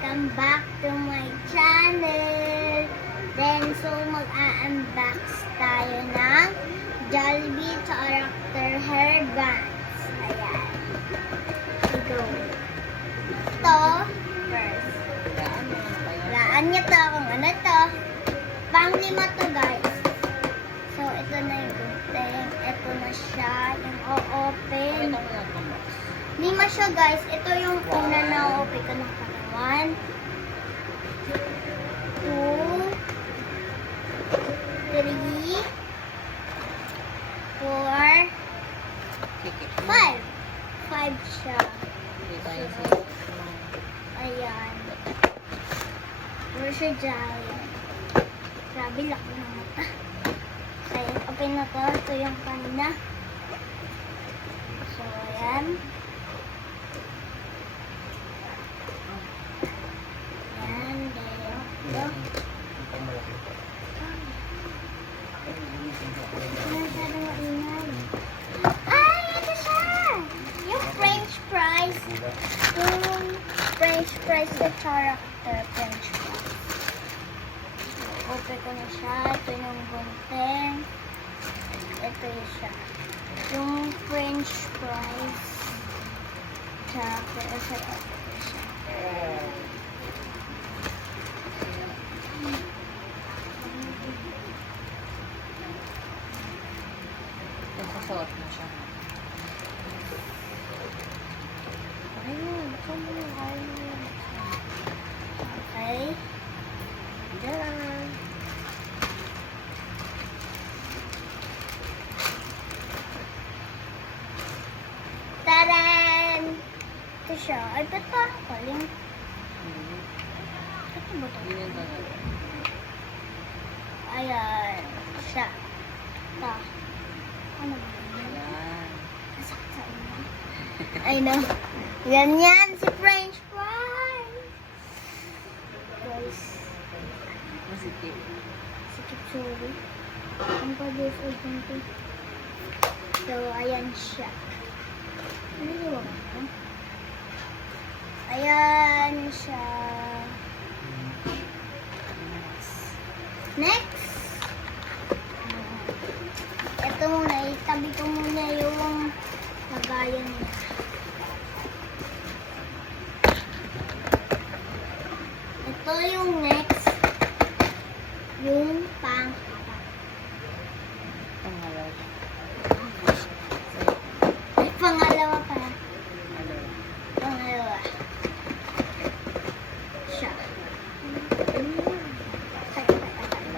Welcome back to my channel. Then, so mag-a-unbox tayo ng Jollibee Character Hairbands. Ayan. Go. Ito, first. Laan niya to kung ano to. Pang-lima to, guys. So, ito na yung gunting. Ito na siya. Yung o-open. Lima siya, guys. Ito yung una na o-open ko ng katawan. 2, 3, 4, 5. 5 siya. Ayan. Puro siya dyan. Grabe, laki ng mata. Ayan, open na to. Ito yung kanina. So, ayan. Ayan, ito. Masyadong maingay. Ay, ito siya! Yung French fries. Yung French fries sa character. French fries. Open ko na siya. Ito yung gunting. Ito yung siya. Yung French fries. Character. Ito siya. Suot mo siya. Ayun. Ayun. Okay. Diyan. Taran! Ito siya. Ay, ba't parang kaling? Ito ba ito? Yun yung talaga. Ayan. Siya. Ito. Ano ba? Ayan. Masakit sa ulo. I know. Ganyan si French fries. Guys. Positive. Sikip sorry. Ang pag-use o something. So, ayan siya. Ano yung ito? Ayan siya. Next. Ito muna. Itabi ko muna yung lagayan niya. Ito yung next. Yung pang-apat. Pangalawa. Ay, pangalawa pa. Ano? Pangalawa. Siya.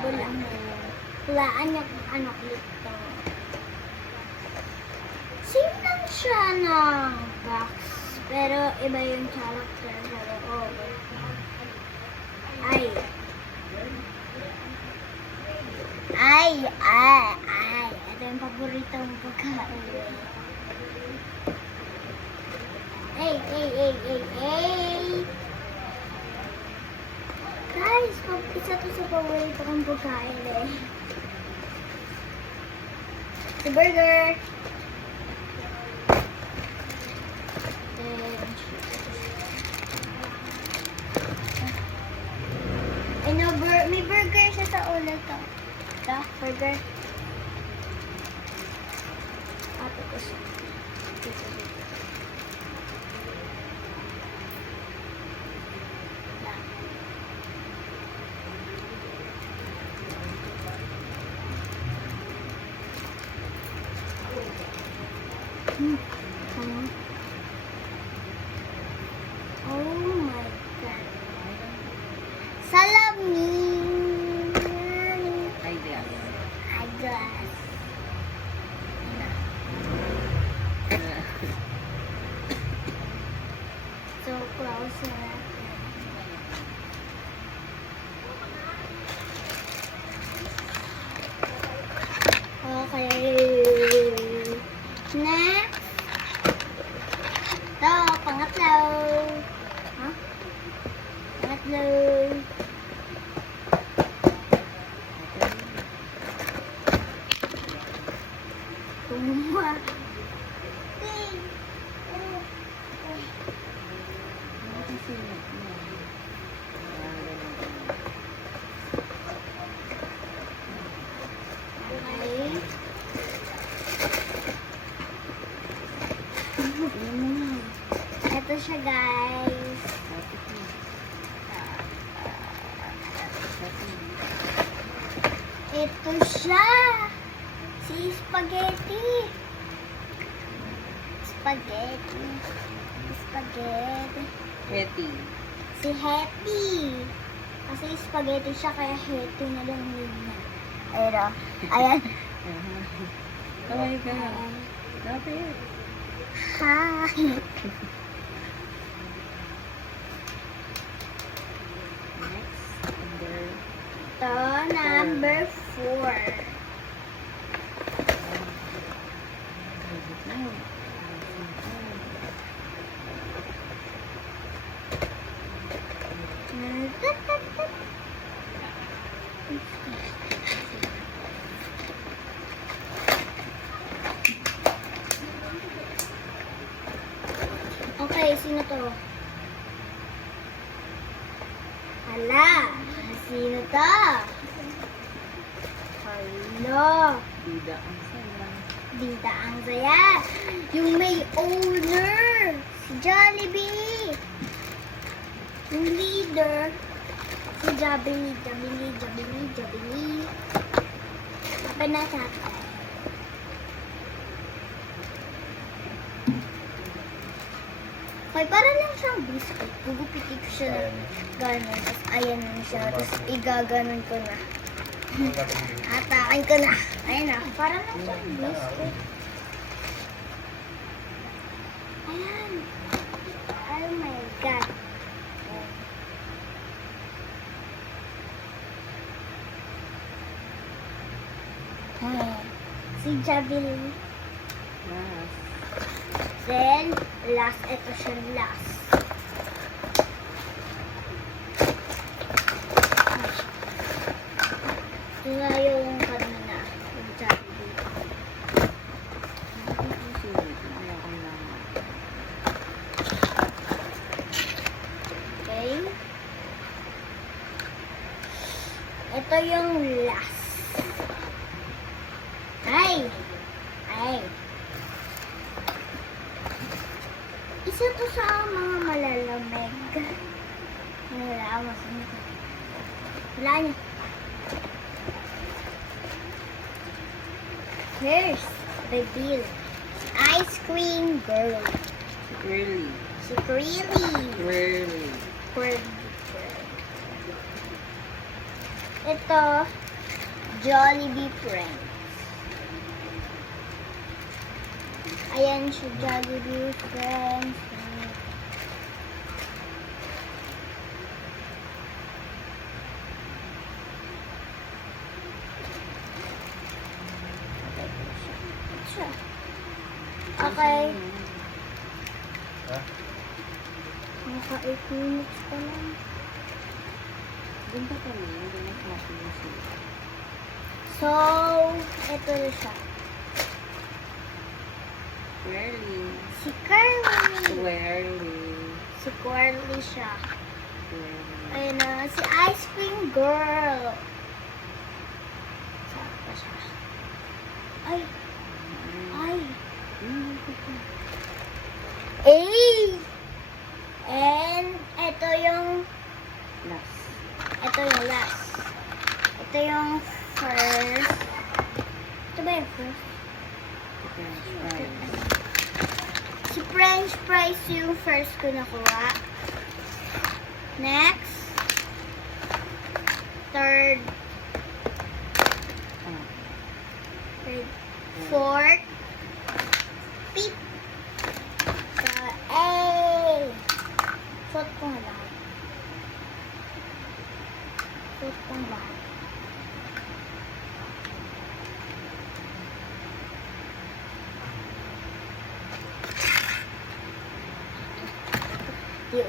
Bulaan. Bulaan niya kung ano dito. Same lang siya ng box. Pero iba yung character sa loob. Ay. Ay. Ito yung paboritong pagkain. Hey. Guys, isa to sa paborito kong pagkain eh. The burger. Ay no, may burger siya sa ulo to. Ito, burger. Ito ko siya. Dito. Oh my God. Salamin. Ay, diyan. Agas. So close na natin. Okay. Next. Ito, pangatlo. Huh? Pangatlo. Tumba. siya, guys. Ito siya. Si Spaghetti. Spaghetti. Spaghetti. Hetty. Si Hetty. Kasi spaghetti siya, kaya Hetty na lang yun niya. Ayun. Ayan. Oh my God. Stop it. Hi. Next, number Ito, number 4. Okay, sino to? Hala, sino to? Hala, Bida ang saya. bida ang saya. Yung may owner, si Jollibee. Yung leader, si Jollibee. Apa na sa akin? Okay, para lang siyang biscuit. Gugupitin ko siya na gano'n. Tapos ayan na siya. Tapos igaganon ko na. Atakin ko na. Ayan na. Para lang siyang biscuit. Ayan. Oh my God. Si Jollibee. Last. Then, last, ito siya last. Ito nga yung kanina. Yung Jollibee. Okay. Ito yung last. Ay! Isa to sa mga malalamig. Wala, masunod. Wala niya. Here's reveal. Ice cream girl. Really. Si Creamy. Really. Ito, Jollibee Friends. Ayan siya, Jollibee Friends. Okay. Naka 8 minutes pa lang. Doon pa kami. Doon na natin yung sila. So, ito na siya. Really. Si Curly. Really. Si Curly siya. Really. Ayun na, si Ice Cream Girl. Saan pa siya? Ay! And, ito yung Last. last. Ito yung first. Ito ba yung first? French fries. Si French fries yung first ko nakuha. Next. Third. Ah. Fourth. Fifth. Suot ko nga lahat. Suot ko nga lahat.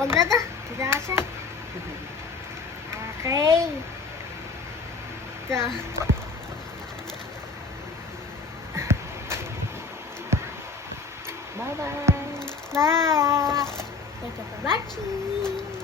Wag na to. Tidak siya. Okay. Ito. Bye-bye. Bye. Thank you for watching.